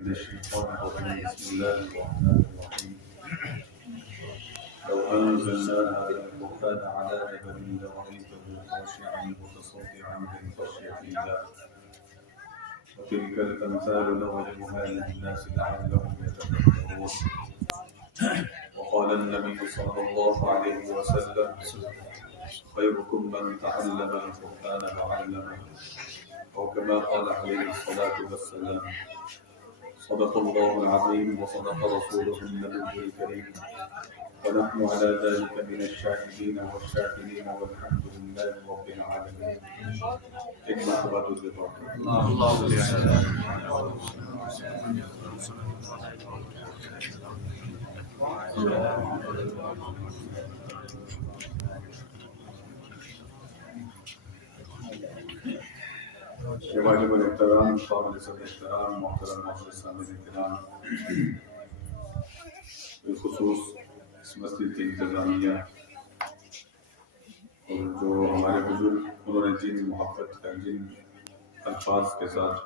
من الشيطان الرجيم بسم الله الرحمن الرحيم لو أنزلنا هذا القرآن على جبل لرأيته خاشعا متصدعا من خشية الله وتلك الأمثال نضربها للناس لعلهم يتفكرون وقال النبي صلى الله عليه وسلم خيركم من تعلم القرآن وعلمه أو كما قال عليه الصلاة والسلام صدق الله العظيم وصدق رسوله النبي الكريم ونحن على ذلك من الشاهدين والشاكرين والحمد لله رب العالمين. ایک مرتبہ درود واجب الاحترام قابل صدر احترام محترم معزز سامعین کرام، بالخصوص اس مسجد کی انتظامیہ اور جو ہمارے بزرگ انہوں نے جن محبت کا جن الفاظ کے ساتھ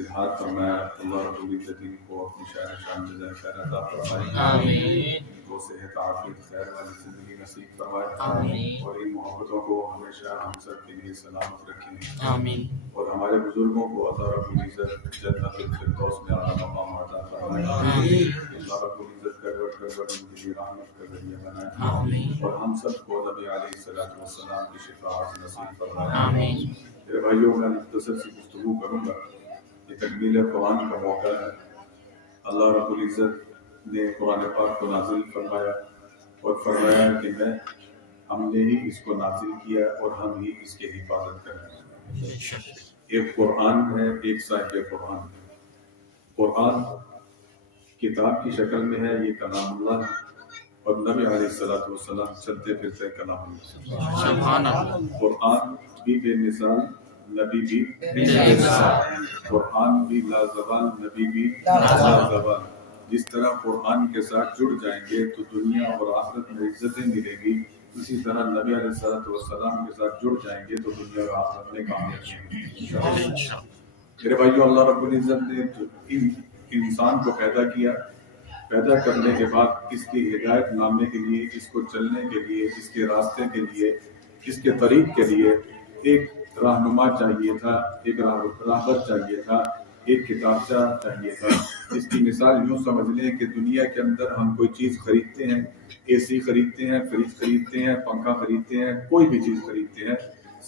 اظہار فرمایا، اللہ رب العزت ان کو اپنی شان شان جزائے خیر عطا فرمائے، آمین، ان کو صحت عافیت خیر والی زندگی نصیب فرمائے، آمین، اور ان محبتوں کو ہمیشہ ہم سب کے لیے سلامت رکھیں، آمین، اور ہمارے بزرگوں کو اللہ رب العزت جنت الفردوس میں اعلیٰ مقام عطا فرمائے، آمین، اللہ رب العزت کروٹ کروٹ ان کے لیے رحمت کا ذریعہ بنائے، آمین، اور ہم سب کو نبی علیہ الصلوۃ والسلام کی شفاعت نصیب فرمائے، آمین۔ میرے بھائیوں، میں مختصر سی گفتگو کروں گا۔ یہ تکمیل قرآن کا موقع ہے۔ اللہ رب العزت نے قرآن پاک کو نازل فرمایا اور فرمایا کہ ہم نے ہی اس کو نازل کیا اور ہم ہی اس کی حفاظت کریں۔ ایک قرآن ہے، ایک صاحب قرآن۔ قرآن کتاب کی شکل میں ہے، یہ کلام اللہ ہے، اور نبی علیہ الصلوۃ والسلام چلتے پھرتے کلام اللہ۔ سبحان اللہ۔ قرآن بھی بے مثال، نبی بھی بے مثال، قرآن بھی لازوال، نبی بھی لازوال۔ جس طرح قرآن کے ساتھ جڑ جائیں گے تو دنیا اور آخرت میں عزتیں ملے گی، اسی طرح نبی علیہ الصلوۃ والسلام کے ساتھ جڑ جائیں گے تو دنیا اور آخرت میں کامیابی ملے گی۔ میرے بھائیوں، اللہ رب العزت نے انسان کو پیدا کیا، پیدا کرنے کے بعد اس کی ہدایت نامے کے لیے، اس کو چلنے کے لیے، اس کے راستے کے لیے، اس کے طریق کے لیے ایک رہنما چاہیے تھا، ایک راہبر چاہیے تھا، ایک کتابچہ چاہیے تھا۔ اس کی مثال یوں سمجھ لیں کہ دنیا کے اندر ہم کوئی چیز خریدتے ہیں، اے سی خریدتے ہیں، فریج خریدتے ہیں، پنکھا خریدتے ہیں، کوئی بھی چیز خریدتے ہیں،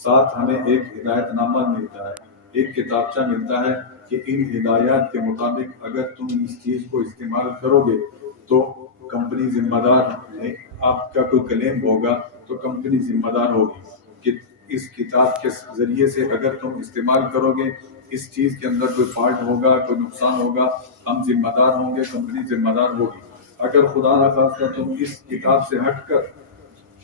ساتھ ہمیں ایک ہدایت نامہ ملتا ہے، ایک کتابچہ ملتا ہے کہ ان ہدایات کے مطابق اگر تم اس چیز کو استعمال کرو گے تو کمپنی ذمہ دار ہے، آپ کا کوئی کلیم ہوگا تو کمپنی ذمہ دار ہوگی کہ اس کتاب کے ذریعے سے اگر تم استعمال کرو گے، اس چیز کے اندر کوئی فالٹ ہوگا، کوئی نقصان ہوگا، ہم ذمہ دار ہوں گے، کمپنی ذمہ دار ہوگی۔ اگر خدا نخواستہ تم اس کتاب سے ہٹ کر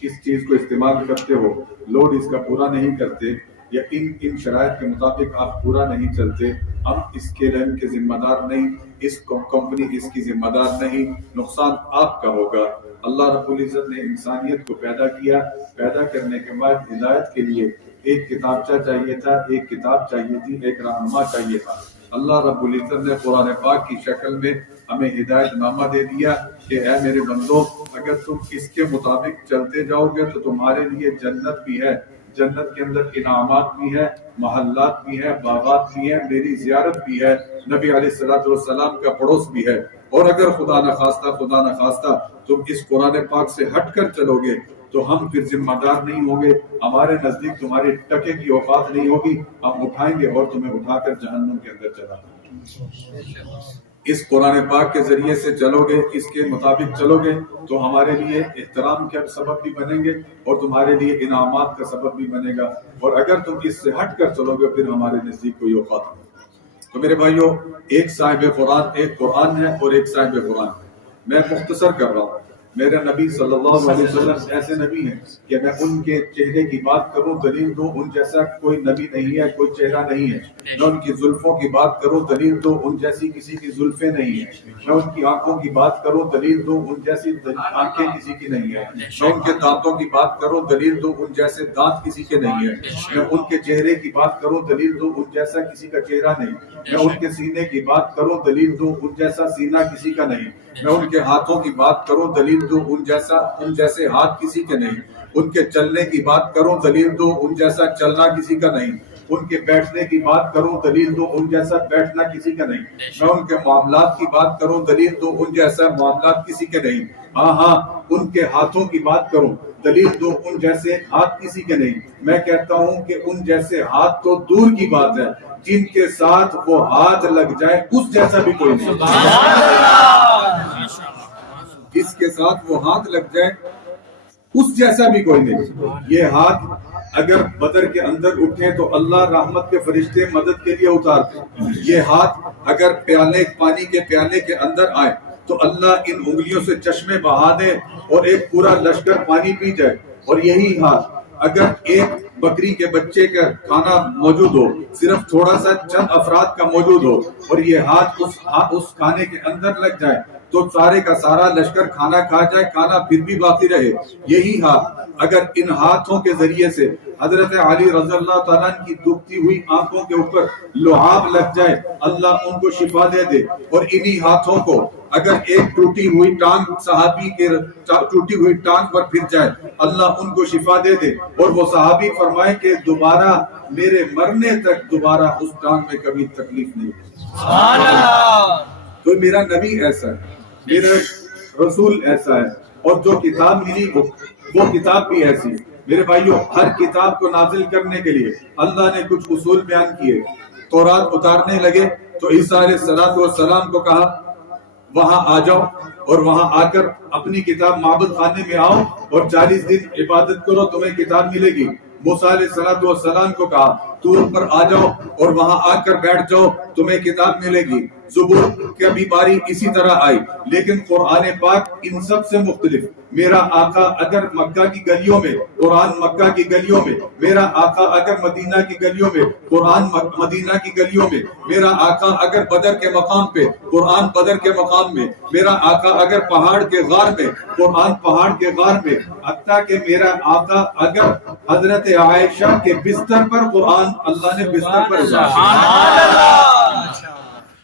اس چیز کو استعمال کرتے ہو، لوڈ اس کا پورا نہیں کرتے، یا ان شرائط کے مطابق آپ پورا نہیں چلتے، ہم اس کے رن کے ذمہ دار نہیں، اس کمپنی اس کی ذمہ دار نہیں، نقصان آپ کا ہوگا۔ اللہ رب العزت نے انسانیت کو پیدا کیا، پیدا کرنے کے بعد ہدایت کے لیے ایک کتابچہ چاہیے تھا، ایک کتاب چاہیے تھی، ایک رہنما چاہیے تھا۔ اللہ رب العزت نے قرآن پاک کی شکل میں ہمیں ہدایت نامہ دے دیا کہ اے میرے بندو، اگر تم اس کے مطابق چلتے جاؤ گے تو تمہارے لیے جنت بھی ہے، جنت کے اندر انعامات بھی ہیں، محلات بھی ہیں، باغات بھی ہیں، میری زیارت بھی ہے، نبی علیہ الصلوۃ والسلام کا پڑوس بھی ہے۔ اور اگر خدا نخواستہ تم اس قرآن پاک سے ہٹ کر چلو گے تو ہم پھر ذمہ دار نہیں ہوں گے، ہمارے نزدیک تمہاری ٹکے کی اوقات نہیں ہوگی، ہم اٹھائیں گے اور تمہیں اٹھا کر جہنم کے اندر چلا دیں گے۔ اس قرآن پاک کے ذریعے سے چلو گے، اس کے مطابق چلو گے تو ہمارے لیے احترام کا سبب بھی بنیں گے اور تمہارے لیے انعامات کا سبب بھی بنے گا، اور اگر تم اس سے ہٹ کر چلو گے پھر ہمارے نزدیک کوئی اوقات نہیں۔ تو میرے بھائیوں، ایک صاحب قرآن، ایک قرآن ہے اور ایک صاحب قرآن ہے۔ میں مختصر کر رہا ہوں، میرا نبی صلی اللہ علیہ وسلم ایسے نبی ہیں کہ میں ان کے چہرے کی بات کروں دلیل دوں ان جیسا کوئی نبی نہیں ہے، کوئی چہرہ نہیں ہے. میں ان کی زلفوں کی بات کروں دلیل دوں ان جیسی کسی کی زلفیں نہیں ہیں. میں ان کی آنکھوں کی بات کروں دلیل دوں ان جیسی آنکھیں کسی کی نہیں ہے. میں ان کے دانتوں کی بات کروں دلیل دوں ان جیسے دانت کسی کے نہیں ہے. میں ان کے چہرے کی بات کروں دلیل دوں ان جیسا کسی کا چہرہ نہیں. میں ان کے سینے کی بات کروں دلیل دوں ان جیسا سینہ کسی کا نہیں. میں ان کے ہاتھوں کی بات کروں دلیل دوں ان جیسے ہاتھ کسی کے نہیں. ان کے چلنے کی بات کروں دلیل دوں ان جیسا چلنا کسی کا نہیں. ان کے بیٹھنے کی بات کروں دلیل دوں ان جیسا بیٹھنا کسی کا نہیں. میں ان کے معاملات کی بات کروں دلیل دوں ان جیسا معاملات کسی کے نہیں. ہاں ان کے ہاتھوں کی بات کروں دلیل دوں ان جیسے ہاتھ کسی کے نہیں. میں کہتا ہوں کہ ان جیسے ہاتھ تو دور کی بات ہے، جن کے ساتھ وہ ہاتھ لگ جائے اس جیسا بھی کوئی نہیں. جس کے ساتھ وہ ہاتھ لگ جائے اس جیسا بھی کوئی نہیں. یہ ہاتھ اگر بدر کے اندر اٹھے تو اللہ رحمت کے فرشتے مدد کے لیے اتارتے. یہ ہاتھ اگر پانی کے پیالے کے اندر آئے تو اللہ ان انگلیوں سے چشمے بہا دے اور ایک پورا لشکر پانی پی جائے. اور یہی ہاتھ اگر ایک بکری کے بچے کا کھانا موجود ہو، صرف تھوڑا سا چند افراد کا موجود ہو، اور یہ ہاتھ اس کھانے کے اندر لگ جائے تو سارے کا سارا لشکر کھانا کھا جائے، کھانا پھر بھی باقی رہے. یہی ہاتھ اگر ان ہاتھوں کے ذریعے سے حضرت علی رضی اللہ تعالیٰ کی دکھتی ہوئی آنکھوں کے اوپر لعاب لگ جائے اللہ ان کو شفا دے دے. اور انہی ہاتھوں کو اگر ایک ٹوٹی ہوئی ٹانگ صحابی کے ٹوٹی ہوئی ٹانگ پر پھر جائے اللہ ان کو شفا دے دے اور وہ صحابی فرمائے کہ دوبارہ میرے مرنے تک دوبارہ اس ٹانگ میں کبھی تکلیف نہیں. سبحان اللہ. تو میرا نبی ایسا ہے، میرا رسول ایسا ہے، اور جو کتاب ملی وہ کتاب بھی ایسی. میرے بھائیوں، ہر کتاب کو نازل کرنے کے لیے اللہ نے کچھ اصول بیان کیے. تورات اتارنے لگے تو عیسیٰ علیہ السلام کو کہا وہاں آ جاؤ، اور وہاں آ کر اپنی کتاب معبد خانے میں آؤ اور 40 دن عبادت کرو تمہیں کتاب ملے گی. موسیٰ علیہ السلام کو کہا طور پر آ جاؤ اور وہاں آ کر بیٹھ جاؤ تمہیں کتاب ملے گی. زبور کی بھی باری اسی طرح آئی. لیکن قرآن پاک ان سب سے مختلف. میرا آقا اگر مکہ کی گلیوں میں قرآن مکہ کی گلیوں میں، میرا آقا اگر مدینہ کی گلیوں میں قرآن مدینہ کی گلیوں میں، میرا آقا اگر بدر کے مقام پہ قرآن بدر کے مقام میں، میرا آقا اگر پہاڑ کے غار میں قرآن پہاڑ کے غار میں، حتیٰ کہ میرا آقا اگر حضرت عائشہ کے بستر پر قرآن اللہ نے بستر پر اتارا.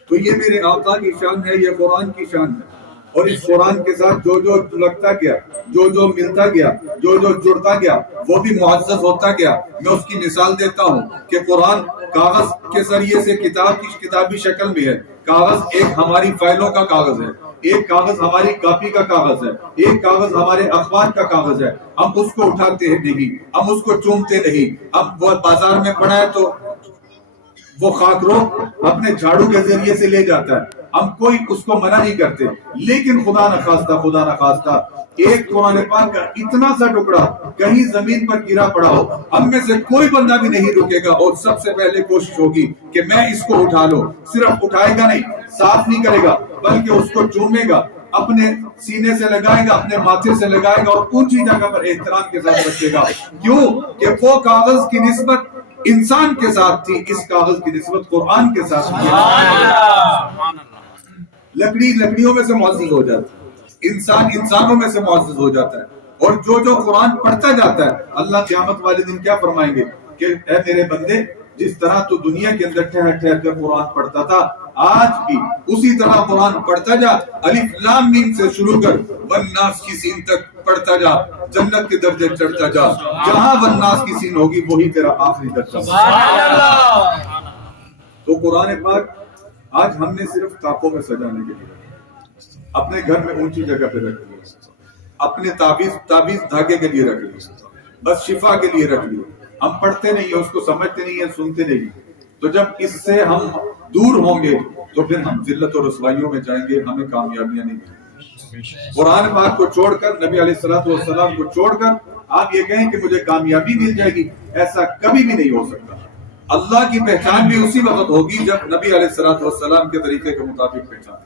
تو یہ میرے آقا کی شان ہے، یہ قرآن کی شان ہے. اور اس قرآن کے ساتھ جو جو لگتا گیا، جو جو ملتا گیا، جو جو جڑتا گیا، وہ بھی معزز ہوتا گیا. میں اس کی مثال دیتا ہوں کہ قرآن کاغذ کے ذریعے سے کتابی شکل میں ہے. کاغذ ایک ہماری فائلوں کا کاغذ ہے، ایک کاغذ ہماری کاپی کا کاغذ ہے، ایک کاغذ ہمارے اخبار کا کاغذ ہے. ہم اس کو اٹھاتے نہیں، ہم اس کو چومتے نہیں. اب وہ بازار میں پڑا ہے تو وہ خاک روک اپنے جھاڑو کے ذریعے سے لے جاتا ہے، ہم کوئی اس کو منع نہیں کرتے. لیکن خدا نخواستہ ایک قرآن پاک کا اتنا سا ٹکڑا کہیں زمین پر گرا پڑا ہو، ہم میں سے کوئی بندہ بھی نہیں رکے گا اور سب سے پہلے کوشش ہوگی کہ میں اس کو اٹھا لوں. صرف اٹھائے گا نہیں، صاف نہیں کرے گا، بلکہ اس کو چومے گا، اپنے سینے سے لگائے گا، اپنے ماتھے سے لگائے گا اور اونچی جگہ پر احترام کے ساتھ رکھے گا. کیوں کہ وہ کاغذ کی نسبت انسان کے ساتھ تھی، اس کاغذ کی نسبت قرآن کے ساتھ تھی. لکڑیوں میں سے معزز ہو جاتا ہے، انسانوں میں سے معزز ہو جاتا ہے. اور جو جو قرآن پڑھتا جاتا ہے اللہ قیامت والے دن کیا فرمائیں گے کہ اے میرے بندے، جس طرح تو دنیا کے اندر ٹھہر ٹھہر کر قرآن پڑھتا تھا، آج بھی اسی طرح قرآن پڑھتا جا. الف لام میم سے شروع کر والناس کی سین تک پڑھتا جا، جنت کے درجے چڑھتا جا. جہاں والناس کی سین ہوگی وہی تیرا آخری درجہ. تو قرآن پاک آج ہم نے صرف تاپوں میں سجانے کے لیے اپنے گھر میں اونچی جگہ پہ رکھ لیا، اپنے تعویذ دھاگے کے لیے رکھ لیا، بس شفا کے لیے رکھ لیا. ہم پڑھتے نہیں ہیں، اس کو سمجھتے نہیں ہیں، سنتے نہیں. تو جب اس سے ہم دور ہوں گے تو پھر ہم ذلت اور رسوائیوں میں جائیں گے، ہمیں کامیابیاں نہیں ملیں. قرآن پاک کو چھوڑ کر، نبی علیہ السلام کو چھوڑ کر آپ یہ کہیں کہ مجھے کامیابی مل جائے گی، ایسا کبھی بھی نہیں ہو سکتا. اللہ کی پہچان بھی اسی وقت ہوگی جب نبی علیہ السلام کے طریقے کے مطابق پہچان.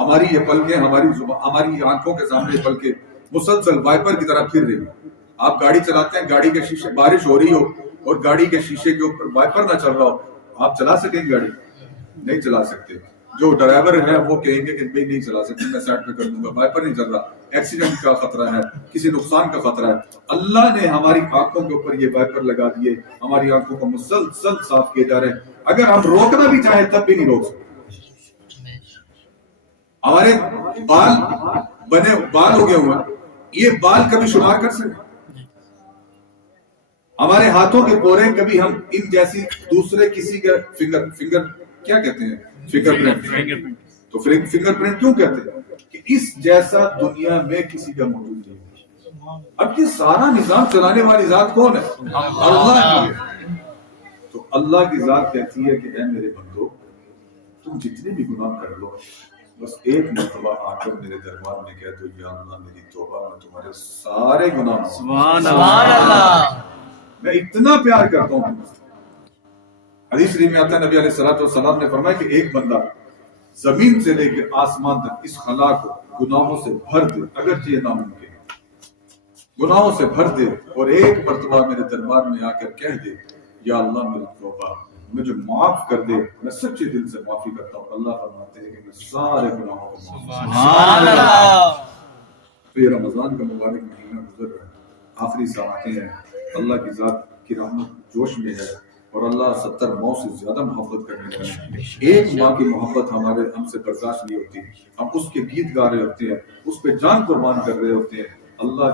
ہماری یہ پلکیں ہماری آنکھوں کے سامنے یہ پلکیں مسلسل وائپر کی طرح پھر رہی ہیں. آپ گاڑی چلاتے ہیں, گاڑی کے شیشے, بارش ہو رہی ہو اور گاڑی کے شیشے کے اوپر وائپر نہ چل رہا ہو, آپ چلا سکیں گے؟ گاڑی نہیں چلا سکتے. جو ڈرائیور ہے وہ کہیں گے کہ بھائی نہیں چلا سکتے, میں سائڈ پہ کر دوں گا, وائپر نہیں چل رہا, ایکسیڈنٹ کا خطرہ ہے, کسی نقصان کا خطرہ ہے. اللہ نے ہماری آنکھوں کے اوپر یہ وائپر لگا دیے, ہماری آنکھوں کو مسلسل صاف کیے جا رہے ہیں. اگر ہم روکنا بھی چاہیں تب بھی نہیں روک سکتے. ہمارے بال ہو گئے ہوئے, یہ بال کبھی شمار کر سکتے؟ ہمارے ہاتھوں کے پورے کبھی ہم ان جیسی دوسرے کسی کا فنگر کیا کہتے ہیں, فنگر پرنٹ. تو فنگر پرنٹ کیوں کہتے ہیں؟ کہ اس جیسا دنیا میں کسی کا موجود نہیں. اب یہ سارا نظام چلانے والی ذات کون ہے؟ اللہ کی ہے. تو اللہ کی ذات کہتی ہے کہ اے میرے بندو, تم جتنے بھی گناہ کر لو, بس ایک مرتبہ آ کر میرے دربار میں کہہ دو یا اللہ میری توبہ, میں تمہارے سارے گناہ سبحان اللہ, میں اتنا پیار کرتا ہوں. حدیث شریف میں آتا ہے, نبی علیہ الصلوۃ والسلام نے فرمایا کہ ایک بندہ زمین سے لے کے آسمان تک اس خلا کو گناہوں سے بھر دے, اگرچہ یہ ناممکن ہے, گناہوں سے بھر دے, اور ایک مرتبہ میرے دربار میں آ کر کہہ دے یا اللہ میری توبہ, مجھے معاف کر دے, میں سچے دل سے معافی کرتا ہوں. اللہ فرماتے ہیں کہ میں سارے گناہوں کو سبحان اللہ. تو یہ رمضان کا مبارک مہینہ گزر رہا ہے, آخری ساعتیں ہیں, اللہ کی ذات کی رحمت جوش میں ہے, اور اللہ 70 ماہ سے زیادہ محبت کرنے والا ہے. ایک ماں کی محبت ہم سے برداشت نہیں ہوتی, ہم اس کے گیت گا رہے ہوتے ہیں, اس پہ جان قربان کر رہے ہوتے ہیں. اللہ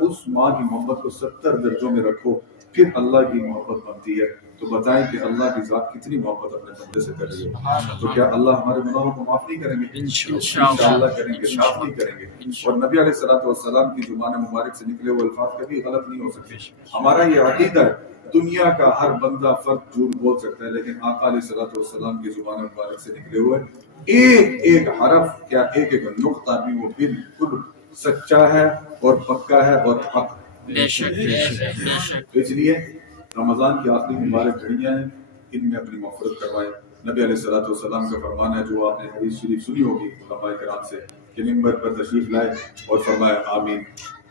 اس ماں کی محبت کو 70 درجوں میں رکھو, پھر اللہ کی محبت بنتی ہے. تو بتائیں کہ اللہ کی ذات کتنی محبت اپنے بندے سے کر رہی ہے. تو کیا اللہ ہمارے گناہوں کو معاف نہیں کریں گے؟ انشاءاللہ کریں گے, معاف نہیں کریں گے. اور نبی علیہ الصلوۃ والسلام کی زبان مبارک سے نکلے ہوئے الفاظ کبھی غلط نہیں ہو سکتے. ہمارا یہ عقیدہ ہے, دنیا کا ہر بندہ فرد جھوٹ بول سکتا ہے, لیکن آقا علیہ الصلوۃ والسلام کی زبان مبارک سے نکلے ہوئے ایک ایک حرف, کیا ایک ایک نقطہ بھی وہ بالکل سچا ہے اور پکا ہے اور حق ہے. اس لیے رمضان کی آخری مبارک گھڑیاں ہیں, ان میں اپنی مغفرت کروائیں. نبی علیہ الصلوۃ والسلام کا فرمان ہے, جو آپ نے حدیث شریف سنی ہوگی علماء کرام سے, کہ منبر پر تشریف لائے اور فرمایا آمین.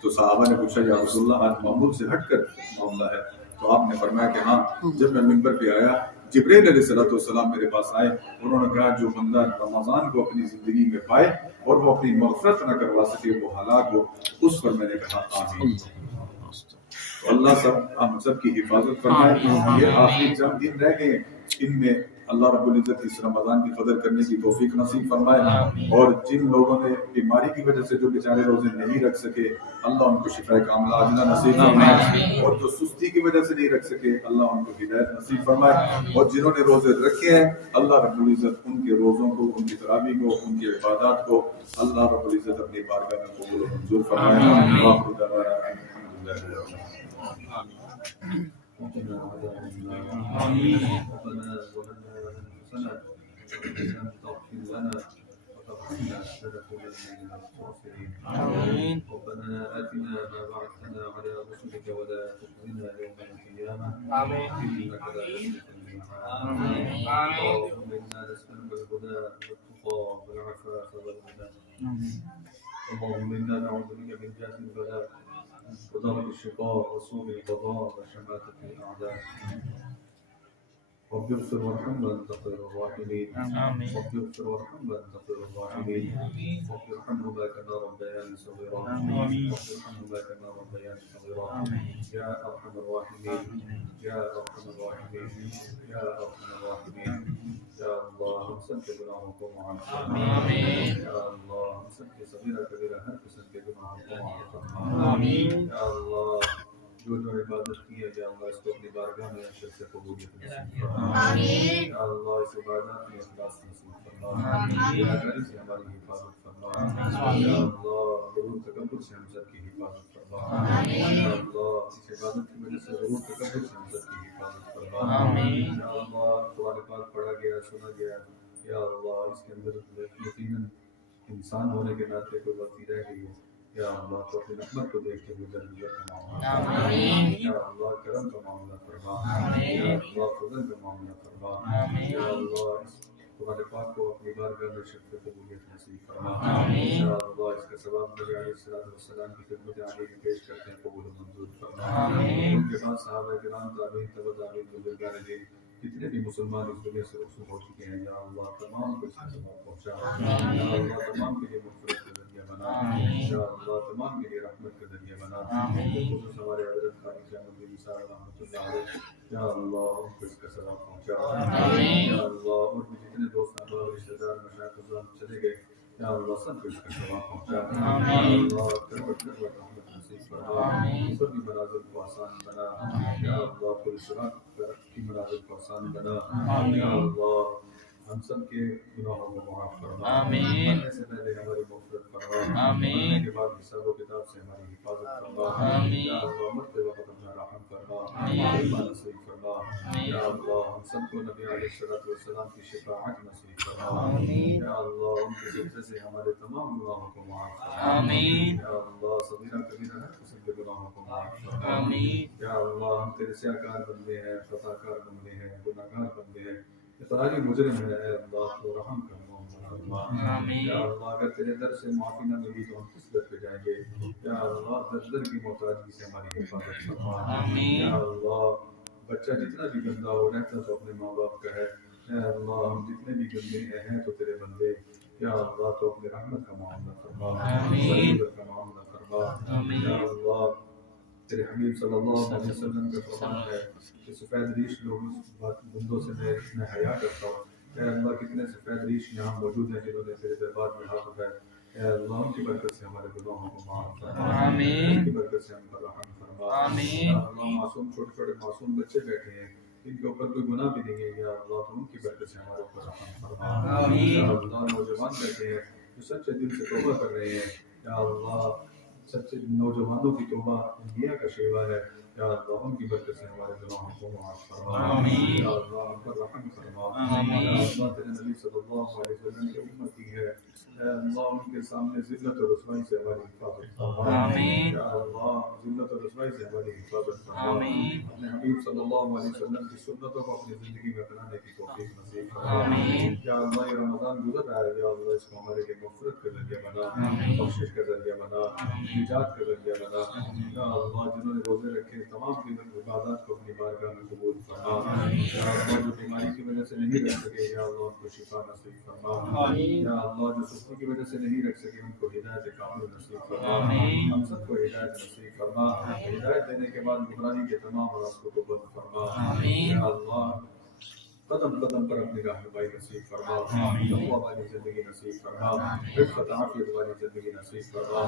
تو صحابہ نے پوچھا یا رسول اللہ آج معمول سے ہٹ کر معاملہ ہے؟ تو آپ نے فرمایا کہ ہاں, جب میں منبر پہ آیا جبرائیل علیہ الصلوۃ والسلام میرے پاس آئے, انہوں نے کہا جو بندہ رمضان کو اپنی زندگی میں پائے اور وہ اپنی مغفرت نہ کروا سکے وہ ہلاک ہو, اس پر میں نے کہا آمین. تو اللہ ہم سب کی حفاظت فرمائے. یہ آخری چند دن رہ گئے, ان میں اللہ رب العزت اس رمضان کی قدر کرنے کی توفیق نصیب فرمائے, اور جن لوگوں نے بیماری کی وجہ سے جو بیچارے روزے نہیں رکھ سکے, اللہ ان کو شفاء کاملہ عاجلہ نصیب فرمائے, اور جو سستی کی وجہ سے نہیں رکھ سکے اللہ ان کو ہدایت نصیب فرمائے, اور جنہوں نے روزے رکھے ہیں اللہ رب العزت ان کے روزوں کو, ان کی تراویح کو, ان کی عبادات کو اللہ رب العزت اپنی بارگاہ میں قبول و منظور فرمائے. وآخر دعوانا الحمدللہ رب العالمین. آمين. ربنا آتنا ما وعدتنا على رسلك ولا تخزنا يوم القيامة. آمين. إنك لا تخلف الميعاد. اللهم إنا نسألك الهدى والتقى والعفاف والغنى. اللهم إنا نعوذ بك من جهل البلاء ودرك الشقاء وسوء القضاء وشماتة الأعداء. رب اغفر وارحم وأنت خير الراحمين. رب اغفر وارحم وأنت خير الراحمين. رب ارحمهما كما ربياني صغيرا. رب ارحمهما كما ربياني صغيرا. يا أرحم الراحمين, يا أرحم الراحمين, يا أرحم الراحمين. يا الله ہم سب کے گناہوں کو معاف فرما. یا اللہ ہم سب کے صغیرہ کبیرہ ہر قسم کے گناہوں کو معاف فرما. یا اللہ جو عبادت کی ہے یا اللہ اس کو اپنی بارگاہ میں اچھے سے قبولیت نصیب فرما. یا اللہ اس عبادت میں اخلاص نصیب فرما. یا غرض سے ہماری حفاظت فرما. یا اللہ غرور تکبر سے ہم سب کی حفاظت فرما. یا اللہ اس عبادت کی وجہ سے غرور تکبر سے ہم سب کی حفاظت فرما. یا اللہ قرآن پاک پڑھا گیا, سنا گیا, یا اللہ اس کے اندر یقیناً انسان ہونے کے ناطے کوئی غلطی رہ گئی ہے, یا اللہ تو اپنی رحمت کو دیکھ کے درگزر کا معاملہ. یا اللہ کرم کا معاملہ فرما. یا اللہ فضل کا معاملہ فرما. یا اللہ قرآن پاک کو اپنی بارگاہ میں شرف قبولیت نصیب فرما آمین۔ یا اللہ اس کا ثواب نبی علیہ السلام کی خدمت عالی میں پیش کرتے ہیں، قبول و منظور فرما آمین۔ ان کے بعد صحابہ کرام تابعین تبع تابعین بزرگان دین جتنے بھی مسلمان اس دنیا سے رخصت ہو چکے ہیں، یا اللہ تمام کو اس کا ثواب پہنچا، یا اللہ تمام کے لیے مغفرت کا ذریعہ بنا، یا اللہ تمام کے لیے رحمت کا ذریعہ بنا، خصوصاً ہمارے حضرت خالد شاہ الدین صاحب رحمۃ اللہ علیہ، یا اللہ ان کو اس کا ثواب پہنچا، یا اللہ اور بھی جتنے دوست احباب رشتہ دار مشائخ اعظام چلے گئے، یا اللہ سب کو اس کا ثواب پہنچا، یا اللہ کربت کربت رحمت نصیب فرما، سب کی منازل کو آسان بنا، یا اللہ پوری صراط کی منازل کو آسان بنا، یا اللہ ہم سب کے گناہوں کو معاف فرما، مرنے سے پہلے ہماری مغفرت فرما، مرنے کے بعد حساب و کتاب سے ہماری حفاظت فرما، یا اللہ مرتے وقت اپنا رحم فرما، ایمان نصیب فرما، یا اللہ ہم سب کو نبی علیہ السلام کی شفاعت نصیب فرما، یا اللہ ان کے ذریعے سے ہمارے تمام گناہوں کو معاف فرما، یا اللہ صغیرہ کبیرہ ہر قسم کے گناہوں کو معاف فرما، یا اللہ ہم تیرے سیاکار بندے ہیں، خطا کار بندے ہیں، گناہ گار بندے ہیں، اقراری مجرم ہے، اے اللہ تو رحم کرنا فرما، یا اللہ اگر تیرے در سے معافی نہ ملی تو ہم کس در پہ جائیں گے، یا اللہ در در کی محتاجی سے ہماری حفاظت فرما، یا اللہ بچہ جتنا بھی گندا ہو رہتا تو اپنے ماں باپ کا ہے، اے اللہ ہم جتنے بھی گندے ہیں تو تیرے بندے، یا اللہ تو اپنے رحمت کا معاملہ فرما، سرور کا معاملہ فرما، یا اللہ تیرے حبیب صلی اللہ علیہ وسلم کا فرمان ہے کہ سفید ریش لوگوں بندوں سے میں حیا کرتا ہوں، اے اللہ کتنے سفید ریش یہاں موجود ہیں جنہوں نے تیرے دربار میں ہاتھ اٹھائے، اے اللہ ان کی برکت سے ہمارے گناہوں کو معاف فرما، ان کی برکت سے ہم پر رحم فرما، یا اللہ معصوم چھوٹے چھوٹے معصوم بچے بیٹھے ہیں جن کے اوپر کوئی گناہ بھی نہیں ہے، یا اللہ تو ان کی برکت سے ہمارے اوپر رحم فرما، یا اللہ نوجوان بیٹھے ہیں جو سچے دل سے توبہ کر رہے ہیں، یا اللہ سچے نوجوانوں کی توبہ انبیاء کا شیوا ہے، یا اللہ ان کی برکت سے ہمارے گناہوں کو معاف فرما، یا اللہ ہم پر رحم فرما، یا اللہ تیرے نبی صلی اللہ علیہ وسلم کی امتی ہے، اے اللہ ان کے سامنے ذلت و رسوائی سے ہماری حفاظت فرما، یا اللہ ذلت و رسوائی سے ہماری حفاظت فرما، اپنے حبیب صلی اللہ علیہ وسلم کی سنتوں کو اپنی زندگی میں اپنانے کی توفیق نصیب فرما، یا اللہ یہ رمضان گزر رہا ہے، یا اللہ اس کو ہمارے لیے مغفرت کا ذریعہ بنا، بخشش کا ذریعہ بنا، نجات کا ذریعہ بنا، یا اللہ جنہوں نے روزے رکھے تمام کی عبادات کو اپنی بارگاہ میں قبول فرما، یا اللہ جو بیماری کی وجہ سے نہیں رکھ سکے، یا اللہ ان کو شفا نصیب فرما، یا اللہ جو سستی کی وجہ سے نہیں رکھ سکے ان کو ہدایت کامل نصیب فرما، ہم سب کو ہدایت نصیب فرما، ہدایت دینے کے بعد گمراہی کے تمام راستوں کو بند فرما، یا اللہ قدم قدم پر اپنی رہنمائی نصیب فرما، تقویٰ والی زندگی نصیب فرما، عفت عافیت والی زندگی نصیب فرما،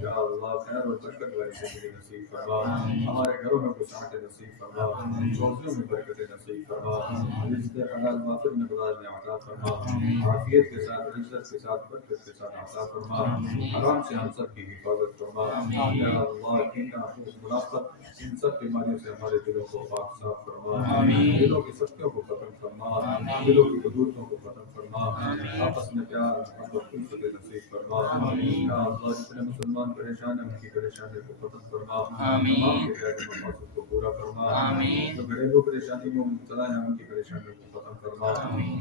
یا اللہ خیر و برکت والی زندگی نصیب فرما، ہمارے گھروں میں وسعت نصیب فرما، روزیوں میں برکت نصیب فرما، رزق حلال وافر مقدار میں عطا فرما، عافیت کے ساتھ عزت کے ساتھ برکت کے ساتھ عطا فرما، حرام سے ہم سب کی حفاظت فرما، یا اللہ کینہ منافقت ان سب بیماریوں سے ہمارے دلوں کو پاک صاف فرما، دلوں کی سختیوں کو ختم فرما، دلوں کی قدورتوں کو ختم فرما، آپس میں پیار محبت الفت نصیب فرما، یا اللہ جتنے مسلمان پریشان ہیں ان کی پریشانی کو ختم فرما، تمام کے غیر مقاصد کو پورا فرما، جو گھریلو پریشانی میں مبتلا ہیں ان کی پریشانیوں کو ختم فرما،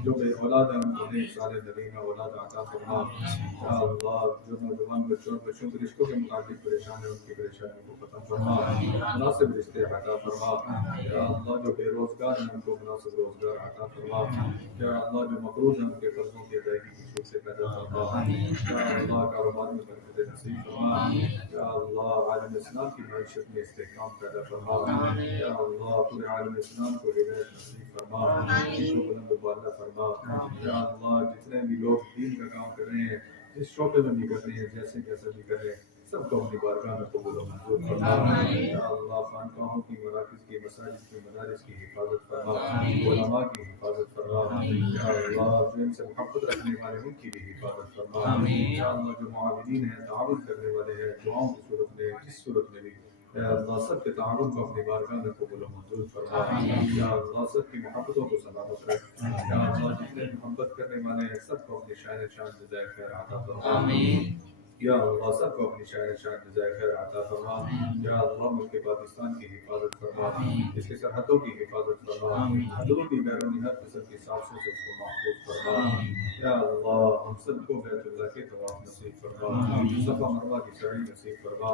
جو بے اولاد ہیں ان کو نیک صالح نبینا اولاد عطا فرما، یا اللہ جو نوجوان بچوں کے رشتوں کے متعلق پریشان ہیں ان کی پریشانیوں کو ختم فرما، مناسب رشتے عطا فرما، یا اللہ جو بے روزگار ہیں ان کو مناسب روزگار عطا فرما، یا اللہ جو مقروض ہیں ان کے قرضوں کی ادائیگی کی صورت سے پیدا فرما، یا اللہ کاروبار میں برکت نصیب فرما، یا اللہ عالم اسلام کی معیشت میں استحکام پیدا فرما، یا اللہ پورے عالم اسلام کو ہدایت نصیب فرما، ان کو بلند و بالا فرما، یا اللہ جتنے بھی لوگ دین کا کام کر رہے ہیں جس شعبے میں بھی کر رہے ہیں جیسا بھی کر رہے ہیں سب کو اپنی بارگاہ میں قبول و منظور فرما، یا اللہ خانقاہوں کی مراکز کی مساجد کی مدارس کی حفاظت فرما، علماء کی حفاظت فرما، یا اللہ جو ان سے محبت رکھنے والے ان کی بھی حفاظت فرما، یا اللہ جو معاونین ہیں تعاون کرنے والے ہیں دعاؤں کی صورت میں جس صورت میں بھی، یا اللہ سب کے تعاون کو اپنی بارگاہ میں قبول و منظور فرما، یا اللہ سب کی محبتوں کو سلامت رکھ، یا اللہ جتنے محبت کرنے والے ہیں سب کو اپنی شان جزائے خیر عطا فرما، یا اللہ سب کو اپنی شاعر شان جزائے خیر عطا فرما. یا اللہ ملک پاکستان کی حفاظت فرما, اس کی سرحدوں کی حفاظت فرما, اندرونی بیرونی ہر قسم کی سازشوں سے اس کو محفوظ فرما. یا اللہ ہم سب کو بیت اللہ کے طواف نصیب فرما, صفا مروہ کی سعی نصیب فرما,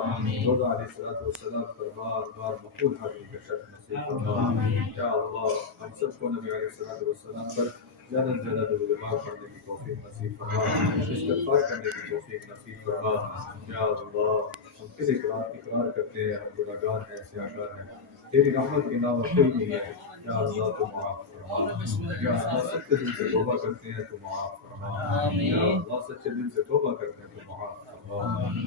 روزہ علیہ الصلوۃ والسلام پر بار بار مقبول حاضری کا شرف نصیب فرما. یا اللہ ہم سب کو نبی علیہ الصلوۃ والسلام پر زیادہ سے زیادہ درود پاک پڑھنے کی توفیق نصیب فرما, استغفار کرنے کی توفیق نصیب فرما. یا اللہ ہم کس اقرار کرتے ہیں ہم گناہگار ہیں, سیاہکار ہیں, تیری رحمت کے علاوہ کوئی نہیں ہے. یا اللہ تو معاف فرما. یا اللہ سچے دل سے توبہ کرتے ہیں تو معاف فرما. یا اللہ سچے دل سے توبہ کرتے ہیں تو معاف فرما.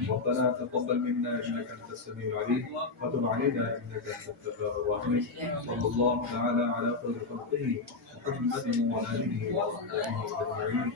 ربنا تقبل منا انك انت السميع العليم وتب علينا انك انت التواب الرحيم. صلى الله تعالى على خير خلقه محمد وعلى اله وصحبه اجمعين.